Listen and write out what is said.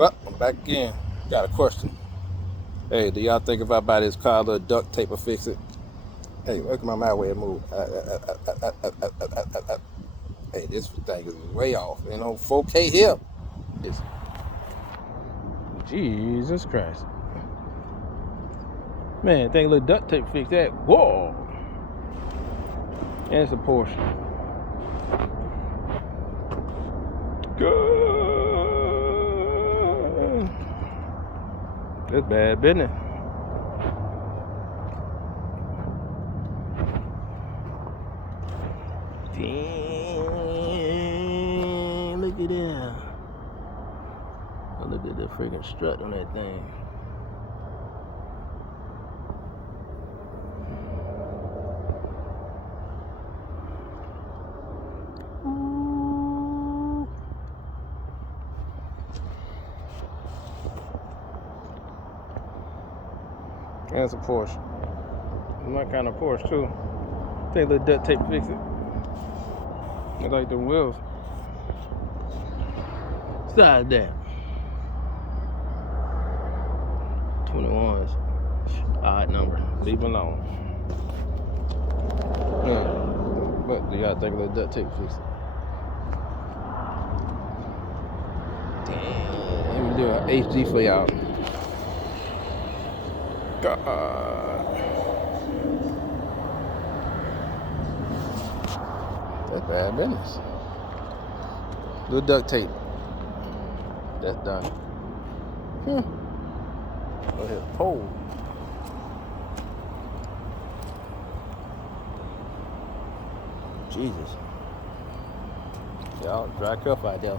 Well, I'm back again. Got a question. Hey, do y'all think if I buy this car, a little duct tape will fix it? Hey, look at my way it move. Hey, this thing is way off. 4K here. It's, Jesus Christ. Man, think a little duct tape fix that. Whoa. And it's a Porsche. Good. That's bad business. Damn, look at that. Oh, look at the freaking strut on that thing. That's a Porsche. My kind of Porsche too. Think the duct tape fix it. I like the wheels. Besides that, 21's odd number. Leave it alone. Yeah. But do y'all think the duct tape fix it? Damn. Let me do an HD for y'all. God. That's bad business. Little duct tape. That's done. Go ahead, pole. Jesus. Y'all dry cuff out there.